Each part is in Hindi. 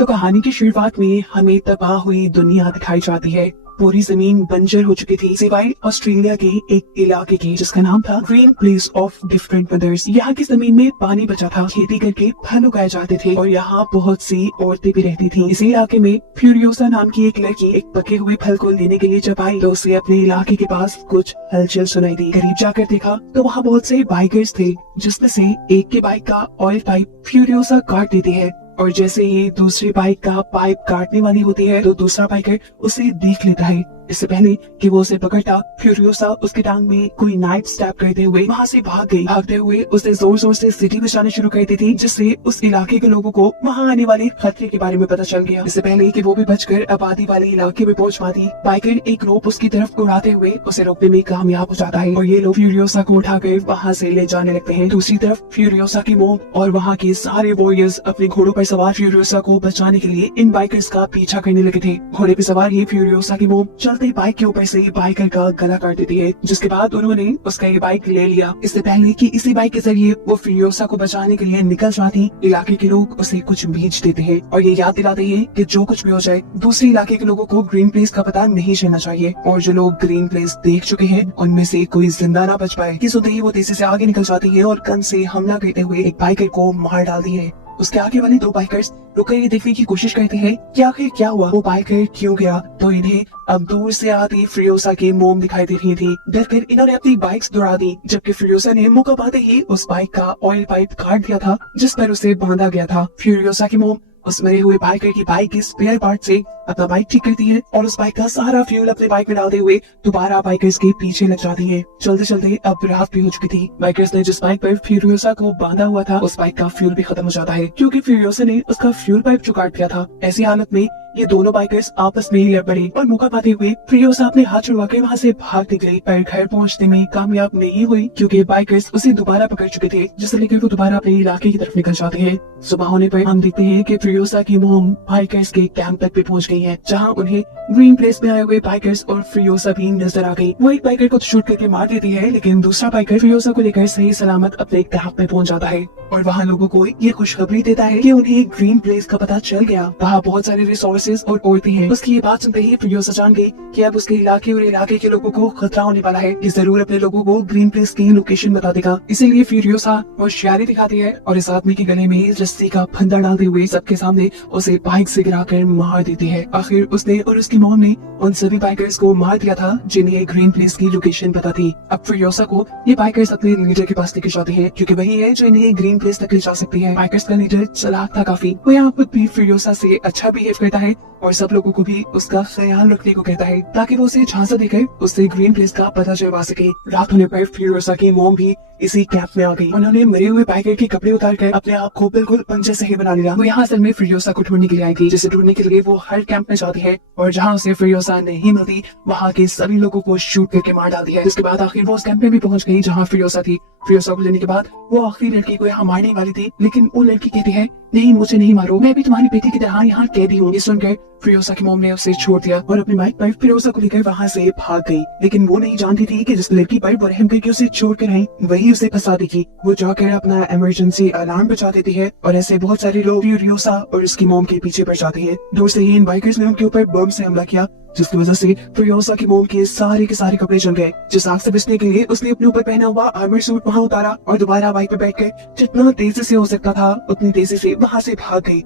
तो कहानी की शुरुआत में हमें तबाह हुई दुनिया दिखाई जाती है। पूरी जमीन बंजर हो चुकी थी सिवाय ऑस्ट्रेलिया के एक इलाके के जिसका नाम था green place of different mothers. यहाँ की जमीन में पानी बचा था, खेती करके फल उगाए जाते थे और यहाँ बहुत सी औरतें भी रहती थी। इसी इलाके में फ्यूरियोसा नाम की एक लड़की एक पके हुए फल को लेने के लिए जब आई तो उसे अपने इलाके के पास कुछ हलचल सुनाई दी। करीब जाकर देखा तो वहाँ बहुत से बाइकर्स थे, जिसमें से एक के बाइक का ऑयल पाइप फ्यूरियोसा काट देती है और जैसे ही दूसरी बाइक का पाइप काटने वाली होती है तो दूसरा बाइकर उसे देख लेता है। इससे पहले कि वो उसे पकड़ता, फ्यूरियोसा उसके टांग में कोई नाइफ स्टैब करते हुए वहाँ से भाग गई। भागते हुए उसने जोर जोर से सिटी बचाने शुरू कर दी थी, जिससे उस इलाके के लोगों को वहाँ आने वाले खतरे के बारे में पता चल गया। इससे पहले कि वो भी बचकर आबादी वाले इलाके में पहुँच पाती, बाइकर एक रोप उसकी तरफ उड़ाते हुए उसे रोकने में कामयाब हो जाता है और ये लोग फ्यूरियोसा को उठाकर वहाँ से ले जाने लगते हैं। दूसरी तरफ फ्यूरियोसा की मॉम और वहाँ के सारे वॉरियर्स अपने घोड़ों पर सवार फ्यूरियोसा को बचाने के लिए इन बाइकर्स का पीछा करने लगे थे। घोड़े पे सवार ये फ्यूरियोसा की मॉम चलते बाइक के ऊपर से बाइकर का गला काट देती है, जिसके बाद उन्होंने उसका ये बाइक ले लिया। इससे पहले कि इसी बाइक के जरिए वो फ्यूरियोसा को बचाने के लिए निकल जाती, इलाके के लोग उसे कुछ भेज देते हैं और ये याद दिलाते हैं कि जो कुछ भी हो जाए दूसरे इलाके के लोगों को ग्रीन प्लेस का पता नहीं चलना चाहिए और जो लोग ग्रीन प्लेस देख चुके हैं उनमें से कोई जिंदा ना बच पाए। सुनते ही वो तेजी से आगे निकल जाती है और गन से हमला करते हुए एक बाइकर को मार डालती है। उसके आगे वाले दो बाइकर्स रुककर ये देखने की कोशिश करते हैं कि आखिर क्या हुआ, वो बाइकर क्यों गया। तो इन्हें अब दूर से आती फ्यूरियोसा की मोम दिखाई दे रही थी। डरकर इन्होंने अपनी बाइक्स दौड़ा दी, जबकि फ्यूरियोसा ने मौका पाते ही उस बाइक का ऑयल पाइप काट दिया था जिस पर उसे बांधा गया था। फ्यूरियोसा की मोम उस मरे हुए बाइकर की बाइक के स्पेयर पार्ट से अपना बाइक ठीक करती है और उस बाइक का सारा फ्यूल अपने बाइक में डालते हुए दोबारा बाइकर्स के पीछे लग जाती है। चलते चलते अब रात भी हो चुकी थी। बाइकर्स ने जिस बाइक पर फ्यूरियोसा को बांधा हुआ था उस बाइक का फ्यूल भी खत्म हो जाता है, क्योंकि फ्यूरियोसा ने उसका फ्यूल पाइप जो काट दिया था। ऐसी हालत में ये दोनों बाइकर्स आपस में ही लड़ पड़े और मौका पाते हुए फ्यूरियोसा अपने हाथ छुड़वा के वहाँ से भाग निकली, पर घर पहुँचने में कामयाब नहीं हुई क्योंकि बाइकर्स उसे दोबारा पकड़ चुके थे, जिसे लेकर वो दोबारा अपने इलाके की तरफ निकल जाते हैं। सुबह होने पर हम देखते हैं कि फ्यूरियोसा की मोम बाइकर्स के कैंप तक भी पहुँच गई है, जहाँ उन्हें ग्रीन प्लेस में आए हुए बाइकर्स और फ्यूरियोसा भी नजर आ गई। वो एक बाइकर को शूट करके मार देती है, लेकिन दूसरा बाइकर फ्यूरियोसा को लेकर सही सलामत अपने कैंप में पहुंच जाता है और वहाँ लोगों को ये खुशखबरी देता है कि उन्हें ग्रीन प्लेस का पता चल गया। वहाँ बहुत सारे रिसोर्सेज और औरतें हैं। उसकी ये बात सुनते ही फ्यूरियोसा जान गई कि अब उसके इलाके और इलाके के लोगों को खतरा होने वाला है। ये जरूर अपने लोगों को ग्रीन प्लेस की लोकेशन बता देगा। इसीलिए फ्यूरियोसा होशियारी दिखाती है और इस आदमी के गले में रस्सी का फंदा डालते हुए सबके सामने उसे बाइक से गिराकर मार देती है। आखिर उसने और उसकी मॉम ने उन सभी बाइकर्स को मार दिया था जिन्हें ग्रीन प्लेस की लोकेशन पता थी। अब फ्यूरियोसा को ये बाइकर्स अपने लीडर के पास लेकर जाते हैं, क्योंकि वही है जो इन्हें ग्रीन प्लेस तक ले जा सकती है। बाइकर्स का लीडर चालाक था काफी, वो यहाँ खुद भी फ्यूरियोसा से अच्छा बिहेव करता है और सब लोगों को भी उसका ख्याल रखने को कहता है ताकि वो उसे झांसा देकर उससे ग्रीन प्लेस का पता चलवा सके। रात होने पर फ्यूरियोसा की मॉम भी इसी कैंप में आ गई। उन्होंने मरे हुए बाइकर के कपड़े उतारकर अपने आप को बिल्कुल पंजे से ही बना लिया। वो यहाँ असल में फ्यूरियोसा को ढूंढने के लिए आई थी, जिसे ढूंढने के लिए वो हर कैंप में जाती है और जहाँ उसे फ्यूरियोसा नहीं मिलती वहाँ के सभी लोगों को शूट करके मार डालती है। इसके बाद आखिर वो उस कैंप में भी पहुंच गई जहाँ फ्यूरियोसा थी। फ्यूरियोसा को लेने के बाद वो आखिरी लड़की को यहाँ मारने वाली थी, लेकिन वो लड़की कहती है नहीं, मुझे नहीं मारो, मैं भी तुम्हारी बेटी की तरह यहाँ कैदी हूँ। ये सुनकर फ्यूरियोसा की मॉम ने उसे छोड़ दिया और अपनी बाइक पर फ्यूरियोसा को लेकर वहाँ से भाग गई। लेकिन वो नहीं जानती थी कि जिस लड़की पर वो रहम करके उसे छोड़ कर आई वही उसे फंसा देगी। वो जाकर अपना इमरजेंसी अलार्म बजा देती है और ऐसे बहुत सारे लोग फ्यूरियोसा और उसकी मॉम के पीछे पड़ जाते हैं। दूर से ही इन बाइकर्स ने उनके ऊपर बम से हमला किया, जिसकी वजह से फ्यूरियोसा की मॉम के सारे कपड़े जल गए। जिस आग से बचने के लिए उसने अपने ऊपर पहना हुआ आर्मर सूट वहाँ उतारा और दोबारा बाइक पर बैठकर जितना तेजी से हो सकता था उतनी तेजी से वहाँ से भाग गई।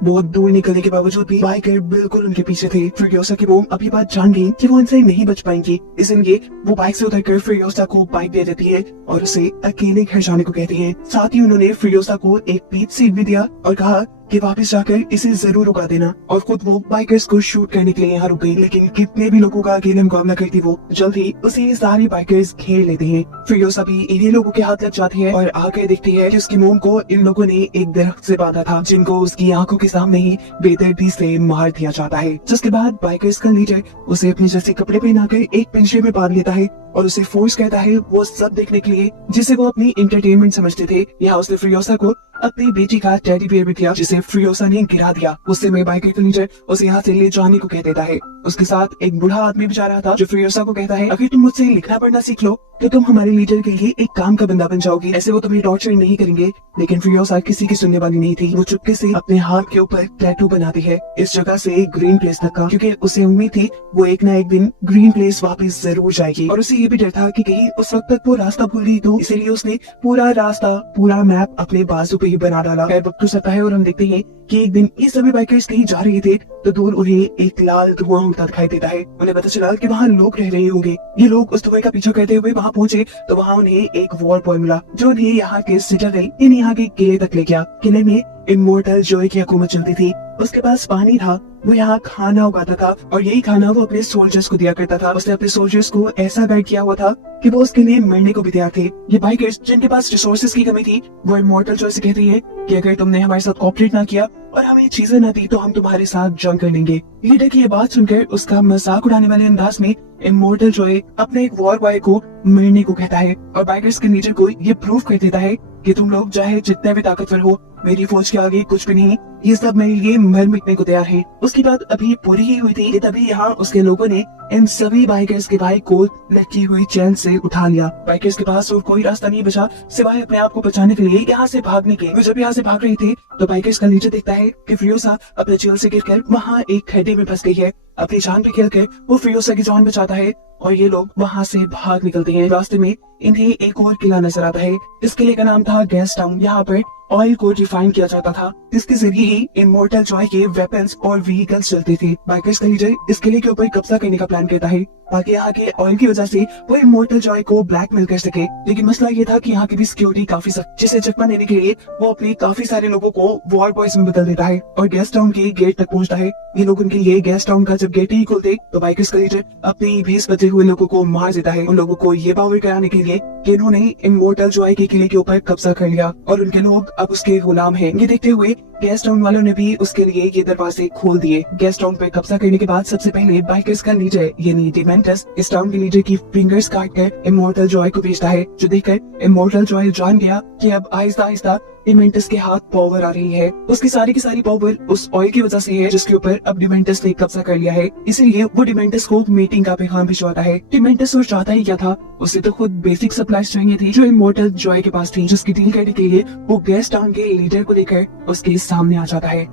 बहुत दूर निकलने के बावजूद भी बाइकर बिल्कुल उनके पीछे थे। फ्यूरियोसा की मॉम अभी बात जान गई कि वो इनसे नहीं बच पाएंगी, इसलिए वो बाइक से उतरकर फ्यूरियोसा को बाइक दे देती है और उसे अकेले घर जाने को कहती है। साथ ही उन्होंने फ्यूरियोसा को एक पीठ सीट भी दिया और कहा कि वापस जाकर इसे जरूर रुका देना, और खुद वो बाइकर्स को शूट करने के लिए यहाँ रुक गई। लेकिन कितने भी लोगों का अकेले मुकाबला करती वो, जल्द ही उसे सारे बाइकर्स घेर लेते हैं। फ्यूरियोसा भी इन्हीं लोगों के हाथ लग जाती है और आकर देखती है कि उसकी मोम को इन लोगों ने एक दरख्त से बांधा था, जिनको उसकी आंखों के सामने ही बेदर्दी से मार दिया जाता है। जिसके बाद बाइकर्स का लीडर उसे अपने जैसे कपड़े पहनाकर एक पिंजरे में बांध लेता है और उसे फोर्स कहता है वो सब देखने के लिए जिसे वो अपनी एंटरटेनमेंट समझते थे। यहाँ उसने फ्यूरियोसा को अपनी बेटी का टेडी बियर भी दिया, जिसे फ्यूरियोसा ने गिरा दिया। उससे में बाइकर का लीडर उसे यहाँ से ले जाने को कह देता है। उसके साथ एक बूढ़ा आदमी भी जा रहा था जो फिरोसा को कहता है, अगर तुम मुझसे लिखना पढ़ना सीख लो तो तुम हमारे लीडर के लिए एक काम का बंदा बन जाओगी, ऐसे वो तुम्हें टॉर्चर नहीं करेंगे। लेकिन फिरोसा किसी की सुनने वाली नहीं थी। वो चुपके से अपने हाथ के ऊपर टैटू बनाती है इस जगह से ग्रीन प्लेस तक का, क्योंकि उसे उम्मीद थी वो एक ना एक दिन ग्रीन प्लेस वापस जरूर जाएगी। और उसे ये भी डर था कि कहीं उस वक्त तक वो रास्ता भूल गई, तो इसीलिए उसने पूरा रास्ता, पूरा मैप अपने बाजू पे ही बना डाला। खैर वक्त गुजरता है और हम देखते हैं कि एक दिन ये सभी बाइकर्स कहीं जा रहे थे तो दूर उन्हें एक लाल धुआं उड़ता दिखाई देता है। उन्हें पता चला कि वहाँ लोग रह रहे होंगे। ये लोग उस धुएं का पीछा करते हुए वहाँ पहुंचे तो वहाँ उन्हें एक वॉर बॉय मिला जो उन्हें यहाँ के सिटाडेल यानी यहाँ के किले तक ले गया। किले में इमोर्टल जॉय की हुकूमत चलती थी। उसके पास पानी था, वो यहाँ खाना उगाता था और यही खाना वो अपने सोल्जर्स को दिया करता था। उसने अपने सोल्जर्स को ऐसा गाइड किया हुआ था कि वो उसके लिए मरने को भी तैयार थे। ये बाइकर्स जिनके पास रिसोर्सेज की कमी थी वो इमोर्टल जॉय से कहती है कि अगर तुमने हमारे साथ कोऑपरेट ना किया और हमें चीजें न दी तो हम तुम्हारे साथ जंग कर लेंगे। लीडर की ये बात सुनकर उसका मजाक उड़ाने वाले अंदाज में इमोर्टल जॉय अपने एक वॉर बॉय को मरने को कहता है और बाइकर्स के लीडर को ये प्रूव कर देता है कि तुम लोग चाहे जितने भी ताकतवर हो, मेरी फौज के आगे कुछ भी नहीं, ये सब मेरे लिए मर मिटने को तैयार है। उसकी बात अभी पूरी ही हुई थी कि तभी यहाँ उसके लोगों ने इन सभी बाइकर्स के भाई को लटकी हुई चैन से उठा लिया। बाइकर्स के पास और कोई रास्ता नहीं बचा सिवाय अपने आप को बचाने के लिए यहाँ से भागने के। वो जब यहाँ से भाग रही थी तो बाइकर्स का लीडर देखता है कि फिरोसा अपने जेल से गिरकर वहाँ एक खड्डे में फंस गई है। अपनी जान पे खेल कर वो फिरोसा की जान बचाता है और ये लोग वहाँ से भाग निकलते हैं। रास्ते में इन्हें एक और किला नजर आता है। इस किले का नाम था गैस टाउन। यहाँ पर ऑयल को रिफाइन किया जाता था, इसके जरिए ही इमोर्टल जॉय के वेपन्स और व्हीकल्स चलते थे। बाइकर्स का लीडर इस किले के ऊपर कब्जा करने का प्लान करता है ताकि यहाँ के ऑयल की वजह से वो इमोर्टल जॉय को ब्लैकमेल कर सके। लेकिन मसला ये था कि यहाँ की भी सिक्योरिटी काफी सख्त, जिसे चकमा देने के लिए वो अपने काफी सारे लोगों को वॉर बॉयज में बदल देता है और गैस टाउन के गेट तक पहुँचता है। ये लोग उनके लिए गैस टाउन का जब गेट ही खोलते तो बाइकर्स का लीडर अपने भेस बचे हुए लोगों को मार देता है, उन लोगों को ये पावर कराने के लिए कि इन्होंने इमोर्टल जॉय के किले के ऊपर कब्जा कर लिया और उनके लोग अब उसके गुलाम हैं। ये देखते हुए गैस टाउन वालों ने भी उसके लिए ये दरवाजे खोल दिए। गैस टाउन पे कब्जा करने के बाद सबसे पहले बाइकर्स का लीडर यानी डिमेंटस इस टाउन के लीडर की फिंगर्स काट कर इमोर्टल जॉय को भेजता है, जो देखकर इमोर्टल जॉय जान गया कि अब आहिस्ता आहिस्ता डिमेंटस के हाथ पावर आ रही है। उसकी सारी की सारी पावर उस ऑयल की वजह से है जिसके ऊपर अब डिमेंटस ने कब्जा कर लिया है। इसीलिए वो डिमेंटस को मीटिंग का पैगाम भिजवाता है। डिमेंटस और चाहता ही क्या था, उसे तो खुद बेसिक सप्लाईज चाहिए थी जो इमोर्टल जॉय के पास थी, जिसकी डील करने के लिए वो गैस टाउन के लीडर को लेकर उसके सामने आ जाता है।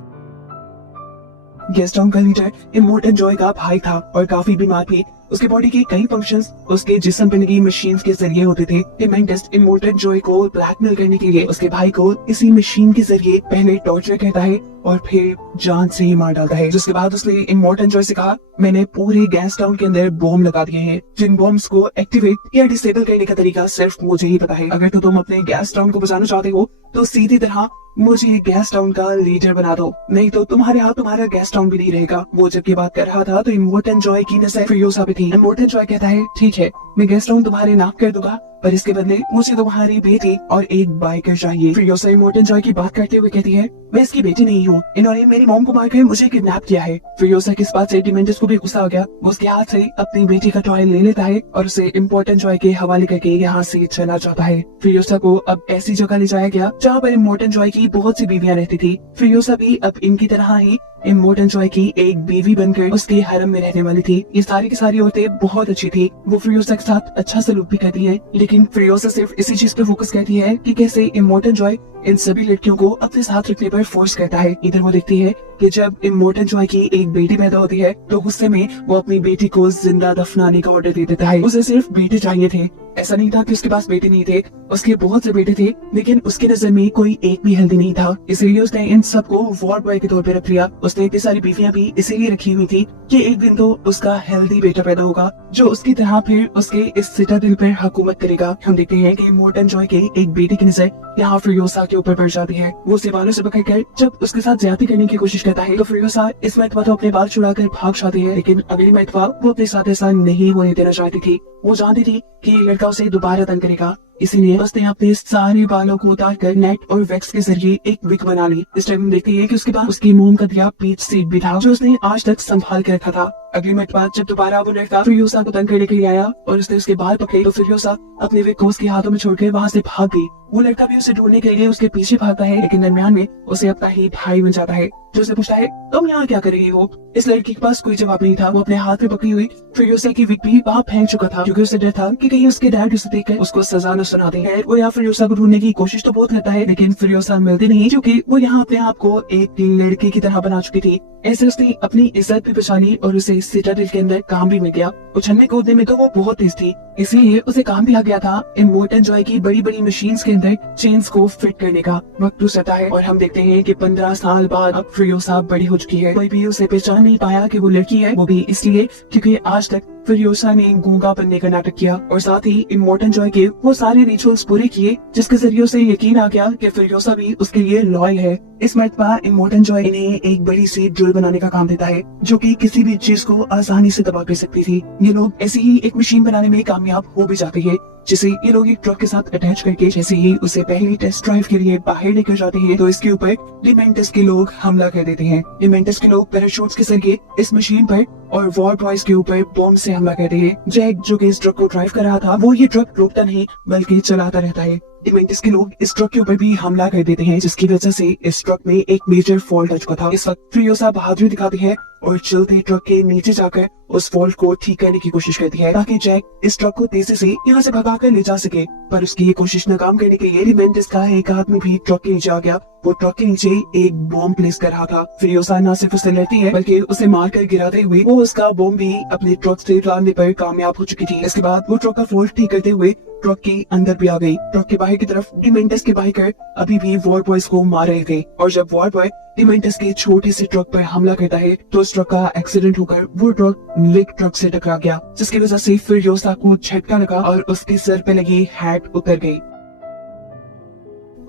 गैस टाउन का लीडर इमोर्टल जॉय का भाई था और काफी बीमार भी। उसके बॉडी के कई फंक्शंस उसके जिस्म पे लगी मशीन्स के जरिए होते थे। डिमेंटस इमोर्टल जॉय को ब्लैकमेल करने के लिए उसके भाई को इसी मशीन के जरिए पहले टॉर्चर करता है और फिर जान से ही मार डालता है। जिसके बाद उसने इमोर्टल जॉय से कहा, मैंने पूरे गैस टाउन के अंदर बॉम्ब लगा दिए हैं, जिन बॉम्ब्स को एक्टिवेट या डिसेबल करने का तरीका सिर्फ मुझे ही पता है। अगर तो तुम अपने गैस टाउन को बचाना चाहते हो तो सीधी तरह मुझे गैस टाउन का लीडर बना दो, नहीं तो तुम्हारे हाथ तुम्हारा गैस टाउन भी नहीं रहेगा। वो जब ये बात कर रहा था तो इमोर्टल जॉय की नजर फिरोसा पे थी। इमोर्टल जॉय कहता है, ठीक है, मैं गैस टाउन तुम्हारे नाम कर दूंगा, पर इसके बदले मुझे तुम्हारी बेटी और एक बाइकर चाहिए। फिरोसा इमोर्टल जॉय की बात करते हुए कहती है, मैं इसकी बेटी नहीं हूँ, इन्होंने मेरी मॉम को मारकर मुझे किडनैप किया है। फिरोसा की इस बात से डिमेंटस को भी गुस्सा आ गया। वो उसके हाथ से अपनी बेटी का टॉय ले लेता है और उसे इमोर्टल जॉय के हवाले करके यहाँ से चला जाता है। फिरोसा को अब ऐसी जगह ले जाया गया जहाँ पर इमोर्टल जॉय की बहुत सी बीवियां रहती थी। फिरोसा भी अब इनकी तरह ही इमोर्टल जॉय की एक बीवी बनकर उसके हरम में रहने वाली थी। ये सारी की सारी औरतें बहुत अच्छी थी, वो फिरोसा के साथ अच्छा सलूक भी करती है। लेकिन फिरोसा सिर्फ इसी चीज पे फोकस करती है कि कैसे इमोर्टल जॉय इन सभी लड़कियों को अपने साथ रखने पर फोर्स करता है। इधर वो देखती है कि जब इमोर्टल जॉय की एक बेटी पैदा होती है तो गुस्से में वो अपनी बेटी को जिंदा दफनाने का ऑर्डर दे देता है। उसे सिर्फ बेटे चाहिए थे, ऐसा नहीं था कि उसके पास बेटे नहीं थे, उसके बहुत से बेटे थे, लेकिन उसकी नजर में कोई एक भी हेल्दी नहीं था। इसीलिए उसने इन सबको वॉर बॉय के तौर पे रख लिया। उसने इतनी सारी बीवियां भी इसीलिए रखी हुई थी कि एक दिन तो उसका हेल्दी बेटा पैदा होगा जो उसकी तरह फिर उसके इस सिटाडेल पर हुकूमत करेगा। हम देखते हैं कि इमोर्टल जॉय के एक बेटे की नजर यहाँ फिरोसा के ऊपर पड़ जाती है। वो उसे बालों से पकड़कर जब उसके साथ ज्यादती करने की कोशिश करता है तो फिरोसा इस मरतबा तो अपने बाल छुड़ाकर भाग जाती है, लेकिन अगली मरतबा वो अपने साथ ऐसा नहीं होने देना चाहती थी। वो जानती थी कि ये लड़का उसे दोबारा तंग करेगा इसीलिए उसने अपने सारे बालों को उतार कर नेट और वैक्स के जरिए एक विग बना ली। इस टाइम हम देखते हैं कि उसके बाद उसकी मोम का दिया पीच सीड भी था जो उसने आज तक संभाल के रखा था। अगली मिनट बाद जब दोबारा वो लड़का फ्यूरियोसा को तंग करने के लिए आया और उसने उसके बाल पकड़े तो फ्यूरियोसा अपने विग को उसके हाथों में छोड़कर वहाँ से भाग गई। वो लड़का भी उसे ढूंढने के लिए उसके पीछे भागता है, लेकिन दरमियान में उसे अपना ही भाई मिल जाता है जो उसे पूछता है तुम यहाँ क्या कर रही हो। इस लड़की के पास कोई जवाब नहीं था। वो अपने हाथ में पकड़ी हुई फ्यूरियोसा की विग भी वहाँ फेंक चुका था क्योंकि उसे डर था कि कहीं उसके डैड उसे देखकर उसको सजा न सुना दे। वो यहाँ फ्यूरियोसा को ढूंढने की कोशिश तो बहुत करता है, लेकिन फ्यूरियोसा मिलती नहीं क्योंकि वो यहाँ अपने आप को एक लड़के की तरह बना चुकी थी। ऐसे उसने अपनी इज्जत भी बचा ली और उसे सिटाडेल के अंदर काम भी मिल गया। उछलने कूदने में तो वो बहुत तेज थी, इसीलिए उसे काम भी आ गया था इमोर्टल जॉय की बड़ी बड़ी मशीन्स के अंदर चेन्स को फिट करने का। वक्त गुजरता है और हम देखते हैं कि 15 साल बाद अब फ्यूरियोसा बड़ी हो चुकी है। कोई भी उसे पहचान नहीं पाया कि वो लड़की है, वो भी इसलिए क्योंकि आज तक फ्यूरियोसा ने गूंगा बनने का नाटक किया और साथ ही इमोर्टल जॉय के वो सारे रिचुअल्स पूरे किए जिसके जरिए उसे यकीन आ गया कि फ्यूरियोसा भी उसके लिए लॉयल है। इस मर्तबा इमोर्टल जॉय इन्हें एक बड़ी सी ड्रिल बनाने का काम देता है जो कि किसी भी चीज को आसानी से तबाह कर सकती थी। ये लोग ऐसी ही एक मशीन बनाने में कामयाब हो भी जाते हैं जिसे ये लोग एक ट्रक के साथ अटैच करके जैसे ही उसे पहली टेस्ट ड्राइव के लिए बाहर लेकर जाते हैं तो इसके ऊपर डिमेंटस के लोग हमला कर देते हैं। डिमेंटस के लोग पैराशूट्स के जरिए इस मशीन पर और वॉर बॉयज के ऊपर बॉम्ब से हमला करते हैं। जैक जो कि इस ट्रक को ड्राइव कर रहा था वो ये ट्रक रोकता नहीं बल्कि चलाता रहता है। डिमेंटस के लोग इस ट्रक के ऊपर भी हमला कर देते हैं जिसकी वजह से इस ट्रक में एक मेजर फॉल्ट आ चुका था। इस वक्त फ्यूरियोसा बहादुरी दिखाती है और चलते ट्रक के नीचे जाकर उस फॉल्ट को ठीक करने की कोशिश करती है ताकि जैक इस ट्रक को तेजी से यहाँ से भगाकर ले जा सके। पर उसकी ये कोशिश नाकाम करने के लिए डिमेंटस का एक आदमी भी ट्रक के नीचे आ गया। वो ट्रक के नीचे एक बॉम्ब प्लेस कर रहा था। फ्यूरियोसा न सिर्फ उसे लेती है बल्कि उसे मारकर गिराते हुए वो उसका बॉम्ब भी अपने ट्रक से डालने पर कामयाब हो चुकी थी। इसके बाद वो ट्रक का फॉल्ट ठीक करते हुए ट्रक के अंदर भी आ गई। ट्रक के बाहर की तरफ डिमेंटस के बाइकर अभी भी वॉर बॉयज को मार रहे थे और जब वॉर बॉय डिमेंटस के छोटे से ट्रक पर हमला करता है तो उस ट्रक का एक्सीडेंट होकर वो ट्रक लिक ट्रक से टकरा गया जिसकी वजह से फ्यूरियोसा को झटका लगा और उसके सर पे लगी हैट उतर गई।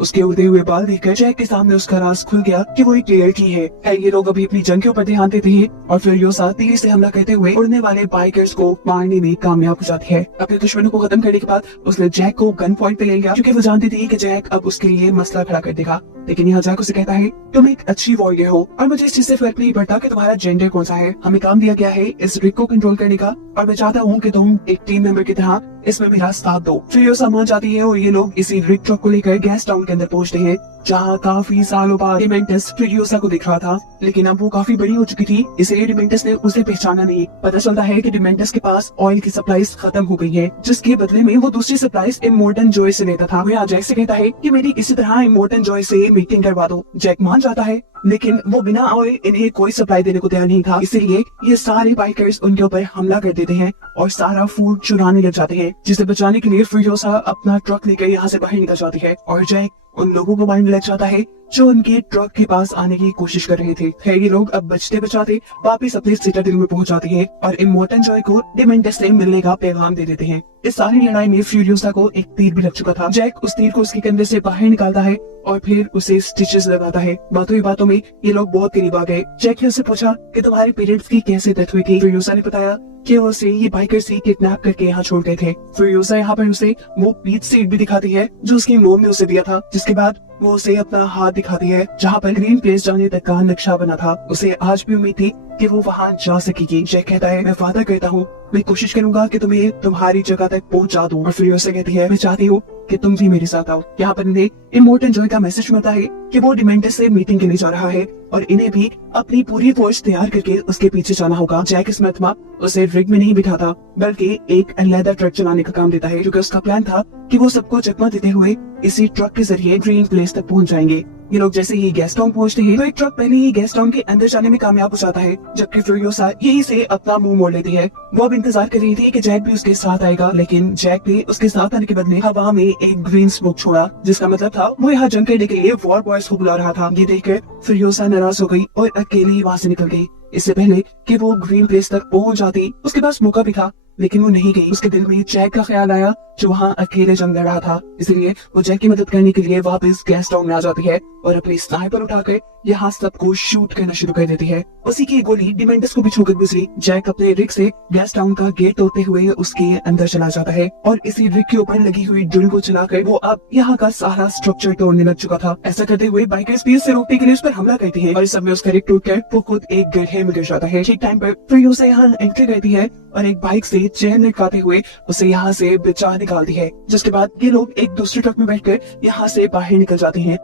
उसके उड़ते हुए बाल देखकर जैक के सामने उसका राज खुल गया कि वो एक लड़की है। ये लोग अभी अपनी जंग के ऊपर ध्यान देते हैं और फ्यूरियोसा तेजी से हमला करते हुए उड़ने वाले बाइकर्स को मारने में कामयाब हो जाती है। अपने दुश्मनों को खत्म करने के बाद उसने जैक को गन पॉइंट पे ले लिया क्योंकि वो जानती थी कि जैक अब उसके लिए मसला खड़ा कर देगा। लेकिन यहाँ जैक उसे कहता है तुम एक अच्छी वॉरियर हो और मुझे इस चीज से फर्क नहीं पड़ता कि तुम्हारा जेंडर कौन सा है। हमें काम दिया गया है इस रिग को कंट्रोल करने का और मैं चाहता हूँ कि तुम एक टीम मेंबर की तरह इसमें मेरा साथ दो। फ्यूरियोसा मान जाती है और ये लोग इसी रिग ट्रक को लेकर गैस टाउन के अंदर पहुंचते हैं जहाँ काफी सालों बाद डिमेंटस फ्यूरियोसा को दिख रहा था, लेकिन अब वो काफी बड़ी हो चुकी थी इसलिए डिमेंटस ने उसे पहचाना नहीं। पता चलता है कि डिमेंटस के पास ऑयल की सप्लाईज खत्म हो गई है जिसके बदले में वो दूसरी सप्लाईज इमोर्टल जॉय से लेता था। वो जैक से कहता है कि मेरी इसी तरह इमोर्टल जॉय से मीटिंग करवा दो। जैक मान जाता है लेकिन वो बिना ऑयल इन्हें कोई सप्लाई देने को तैयार नहीं था, इसीलिए ये सारे बाइकर्स उनके ऊपर हमला कर देते हैं और सारा फूड चुराने लग जाते हैं जिसे बचाने के लिए फ्यूरियोसा अपना ट्रक लेकर यहाँ से बाहर निकल जाती है और जैक उन लोगों को मारने लग जाता है जो उनके ट्रक के पास आने की कोशिश कर रहे थे। ये लोग अब बचते बचाते वापस अपने सिटाडेल में पहुंच जाते हैं और इमोर्टल जॉय को डिमेंटस से मिलने का पैगाम दे देते हैं। इस सारी लड़ाई में फ्यूरियोसा को एक तीर भी लग चुका था। जैक उस तीर को उसके कंधे से बाहर निकालता है और फिर उसे स्टिचेस लगाता है। बातों ही बातों में ये लोग बहुत करीब आ गए। जैक ने उससे पूछा कि तुम्हारे पेरेंट्स की कैसे डेथ हुई थी। फ्यूरियोसा ने बताया कि वो उसे ये बाइकर से किडनैप करके यहाँ छोड़ गए थे। फ्यूरियोसा यहाँ पर उसे वो पीच सीट भी दिखाती है जो उसकी मोम ने उसे दिया था, जिसके बाद वो उसे अपना हाथ दिखाती है जहाँ पर ग्रीन प्लेस जाने तक का नक्शा बना था। उसे आज भी उम्मीद थी कि वो वहाँ जा सकेगी। जैक कहता है मैं वादा करता हूँ मैं कोशिश करूंगा कि तुम्हें तुम्हारी जगह तक पहुँचा दूं। और फ्यूरियोसा कहती है मैं चाहती हूँ कि तुम भी मेरे साथ आओ। यहाँ पर इन्हें इमोर्टल जॉय का मैसेज मिलता है कि वो डिमेंटस से मीटिंग के लिए जा रहा है और इन्हें भी अपनी पूरी फोर्स तैयार करके उसके पीछे जाना होगा। जैक इस मर्तबा उसे रिग में नहीं बिठाता बल्कि एक अलग ट्रक चलाने का काम देता है क्योंकि उसका प्लान था कि वो सबको चकमा देते हुए इसी ट्रक के जरिए ग्रीन प्लेस तक पहुंच जाएंगे। ये लोग जैसे ही गैस टाउन पहुंचते हैं तो एक ट्रक पहले ही गैस टाउन के अंदर जाने में कामयाब हो जाता है जबकि फ्यूरियोसा यही से अपना मुंह मोड़ लेती है। वो अब इंतजार कर रही थी कि जैक भी उसके साथ आएगा, लेकिन जैक भी उसके साथ आने के बदले हवा में एक ग्रीन स्मोक छोड़ा जिसका मतलब था वो यहाँ जंग करने के लिए वॉर बॉयज को बुला रहा था। ये देखकर फ्यूरियोसा नाराज हो गई और अकेले वहाँ से निकल गई। इससे पहले कि वो ग्रीन प्लेस तक पहुंच जाती उसके पास मौका भी था लेकिन वो नहीं गई। उसके दिल में जैक का ख्याल आया जो वहाँ अकेले जंग लड़ रहा था। इसलिए वो जैक की मदद करने के लिए वापस गैस टाउन में आ जाती है और अपनी स्नाइपर उठाकर यहाँ सबको शूट करना शुरू कर देती है। उसी की गोली डिमेंटस को भी छूकर गुजरी। जैक अपने रिग से गैस टाउन का गेट तोड़ते हुए उसके अंदर चला जाता है और इसी रिग के ऊपर लगी हुई ड्रिल को चलाकर वो अब यहाँ का सारा स्ट्रक्चर तोड़ने लग चुका था। ऐसा करते हुए बाइकर्स भी उसे रोकने के लिए उस पर हमला करती है और इस समय उसका रिग टूटकर वो खुद एक गड्ढे में गिर जाता है। ठीक टाइम पर फ्यूरियोसा यहाँ एंट्री करती है और एक बाइक से चेन लटकाते हुए उसे यहाँ से बचा निकालती है, जिसके बाद ये लोग एक दूसरे ट्रक में बैठकर यहाँ से बाहर निकल जाते हैं।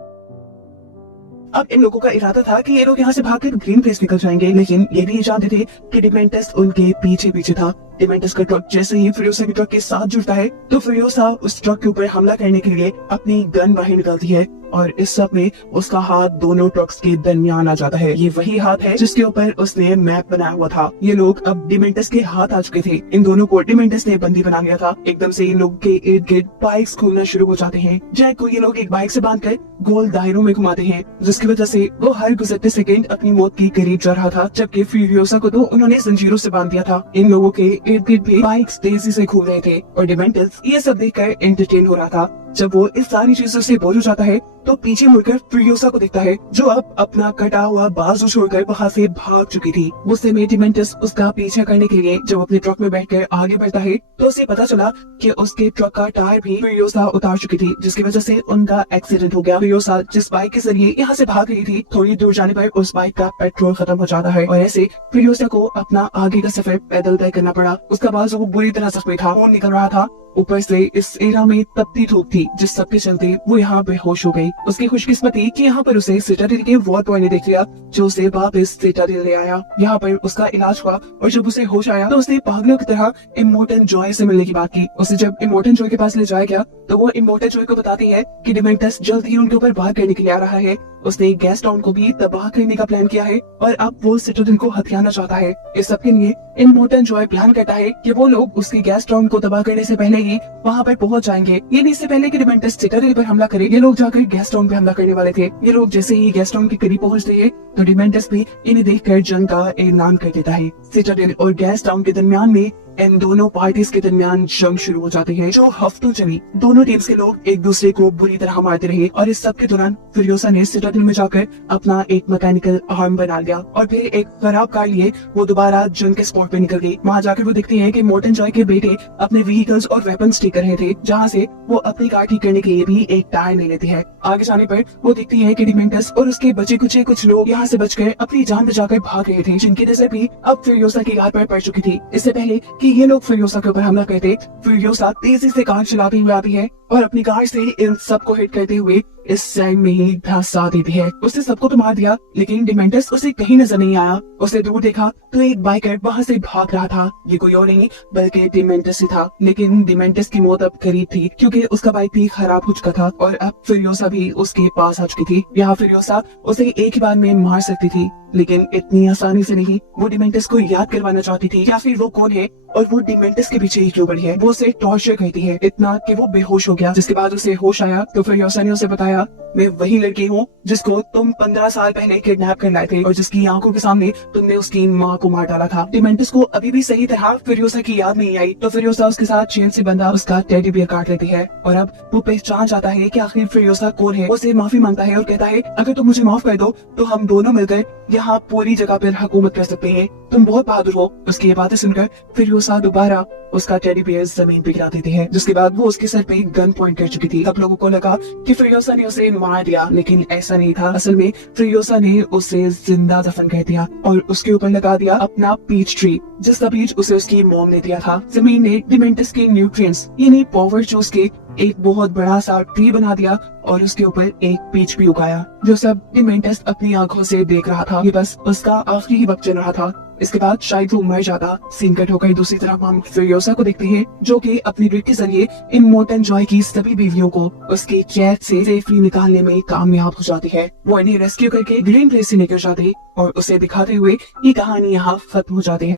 अब इन लोगों का इरादा था कि ये लोग यहाँ से भागकर ग्रीन प्लेस निकल जाएंगे, लेकिन ये भी जानते थे कि डिमेंटस उनके पीछे पीछे था। डिमेंटस का ट्रक जैसे ही फ्यूरियोसा के ट्रक के साथ जुड़ता है तो फ्यूरियोसा उस ट्रक के ऊपर हमला करने के लिए अपनी गन बाहर निकालती है और इस सब में उसका हाथ दोनों ट्रक्स के दरमियान आ जाता है। ये वही हाथ है जिसके ऊपर उसने मैप बनाया हुआ था। ये लोग अब डिमेंटस के हाथ आ चुके थे। इन दोनों को डिमेंटस ने बंदी बना लिया था। एकदम से इन लोगों के इर्द गिर्द बाइक्स घूमना शुरू हो जाते हैं। जैक को ये लोग एक बाइक से बांधकर गोल दायरों में घुमाते हैं, जिसकी वजह से वो हर गुजरते सेकंड अपनी मौत के करीब जा रहा था। जबकि फ्यूरियोसा को तो उन्होंने जंजीरों से बांध दिया था। इन लोगों के इर्द गिर्द भी बाइक्स तेजी से घूम रहे थे और डिमेंटस ये सब देखकर एंटरटेन हो रहा था। जब वो इस सारी चीजों से बोर हो जाता है तो पीछे मुड़कर फ्यूरियोसा को देखता है, जो अब अपना कटा हुआ बाजू छोड़कर वहाँ से भाग चुकी थी। गुस्से में डिमेंटस उसका पीछा करने के लिए जब अपने ट्रक में बैठकर आगे बढ़ता है तो उसे पता चला कि उसके ट्रक का टायर भी फ्यूरियोसा उतार चुकी थी, जिसकी वजह से उनका एक्सीडेंट हो गया। फ्यूरियोसा जिस बाइक के जरिए यहाँ से भाग रही थी, थोड़ी दूर जाने पर उस बाइक का पेट्रोल खत्म हो जाता है और ऐसे फ्यूरियोसा को अपना आगे का सफर पैदल तय करना पड़ा। उसका बाजू बुरी तरह जख्मी था, खून निकल रहा था। ऊपर से इस एरा में तपती धूप थी, जिस सब के चलते वो यहाँ बेहोश हो गई। उसकी खुशकिस्मती कि यहाँ पर उसे सिटाडेल के वॉर बॉय ने देख लिया, जो उसे वापस सिटाडेल ले आया। यहाँ पर उसका इलाज हुआ और जब उसे होश आया तो उसने पागलों की तरह इमोर्टल जॉय से मिलने की बात की। उसे जब इमोर्टल जॉय के पास ले जाया गया तो वो इमोर्टल जॉय को बताती है कि डिमेंटस जल्द ही उनके ऊपर वार करने के लिए आ रहा है। उसने गैस टाउन को भी तबाह करने का प्लान किया है और अब वो सिटाडेल को हथियाना चाहता है। इस सब के लिए इमोर्टल जॉय प्लान करता है कि वो लोग उसके गैस टाउन को तबाह करने से पहले ही वहाँ पर पहुंच जाएंगे। ये नहीं, इससे पहले कि डिमेंटस सिटाडेल पर हमला करे, ये लोग जाकर गैस टाउन पे हमला करने वाले थे। ये लोग जैसे ही गैस टाउन के करीब पहुंचते हैं तो डिमेंटस भी इन्हें देखकर जंग का ऐलान कर देता है। सिटाडेल और गैस टाउन के दरमियान में इन दोनों पार्टीज के दरमियान जंग शुरू हो जाती है, जो हफ्तों चली। दोनों टीम्स के लोग एक दूसरे को बुरी तरह मारते रहे और इस सब के दौरान फ्यूरियोसा ने सिटाडेल में जाकर अपना एक मैकेनिकल आर्म बना लिया और फिर एक खराब कार लिए वो दोबारा जंग के स्पॉट पे निकल गई। वहाँ जाकर वो देखती है कि मोर्टन जॉय के बेटे अपने व्हीकल्स और वेपन्स ठीक कर रहे थे, जहाँ से वो अपनी कार ठीक करने के लिए भी एक टायर ले लेती है। आगे जाने पर वो देखती है कि डिमेंटस और उसके बचे कुछ लोग यहाँ से बचकर अपनी जान बचाकर भाग रहे थे, जिनकी नजर भी अब फ्यूरियोसा की कार पर पड़ चुकी थी। इससे पहले कि ये लोग फ्यूरियोसा के ऊपर हमला करते, फ्यूरियोसा तेजी से कार चलाती हुई आती है और अपनी कार से इन सबको हिट करते हुए इस साइड में ही धंसा देती है। उसने सबको तो मार दिया, लेकिन डिमेंटस उसे कहीं नजर नहीं आया। उसने दूर देखा तो एक बाइकर वहाँ से भाग रहा था। ये कोई और नहीं बल्कि डिमेंटस ही था, लेकिन डिमेंटस की मौत अब करीब थी क्योंकि उसका बाइक भी खराब हो चुका था और अब फ्यूरियोसा भी उसके पास आ चुकी थी। यहाँ फ्यूरियोसा उसे एक ही बार में मार सकती थी, लेकिन इतनी आसानी से नहीं। वो डिमेंटस को याद करवाना चाहती थी या फिर वो कौन है और वो डिमेंटस के पीछे ही क्यों पड़ी है। वो उसे टॉर्चर करती है इतना कि वो बेहोश हो गया, जिसके बाद उसे होश आया तो फ्यूरियोसा ने उसे बताया, मैं वही लड़की हूँ जिसको तुम 15 साल पहले किडनैप कर लाए थे और जिसकी आंखों के सामने तुमने उसकी माँ को मार डाला था। डिमेंटस को अभी भी सही तरह फ्यूरियोसा की याद नहीं आई तो फ्यूरियोसा उसके साथ चेन से बंधा उसका टेडी बियर काट लेती है और अब वो पहचान जाता है कि आखिर फ्यूरियोसा कौन है। उसे माफी मांगता है और कहता है, अगर तुम मुझे माफ कर दो तो हम दोनों मिलकर यहाँ पूरी जगह पर हुकूमत कर सकते हैं। तुम बहुत बहादुर हो। उसकी ये बातें सुनकर फ्यूरियोसा दोबारा उसका टेडी बियर जमीन पे गिरा देती है, जिसके बाद वो उसके सर पे गन पॉइंट कर चुकी थी। सब लोगों को लगा कि फ्यूरियोसा ने उसे मार दिया, लेकिन ऐसा नहीं था। असल में फ्यूरियोसा ने उसे जिंदा दफन कर दिया और उसके ऊपर लगा दिया अपना पीच ट्री, जिसका बीज उसे उसकी मॉम ने दिया था। जमीन ने डिमेंटस के न्यूट्रिएंट्स यानी पावर चूस के एक बहुत बड़ा सा ट्री बना दिया और उसके ऊपर एक पीच भी उगाया, जो सब डिमेंटस अपनी आंखों से देख रहा था। ये बस उसका आखिरी ही वक्त चल रहा था। इसके बाद शायद वो मर जाता। सीन कट होकर दूसरी तरफ हम फ्यूरियोसा को देखते हैं, जो कि अपनी ब्रिक के जरिए इमोर्टल जॉय की सभी बीवियों को उसके कैद से सेफली निकालने में कामयाब हो जाती है। वो इन्हें रेस्क्यू करके ग्रीन प्लेस से निकल जाती और उसे दिखाते हुए ये कहानी यहाँ खत्म हो जाती है।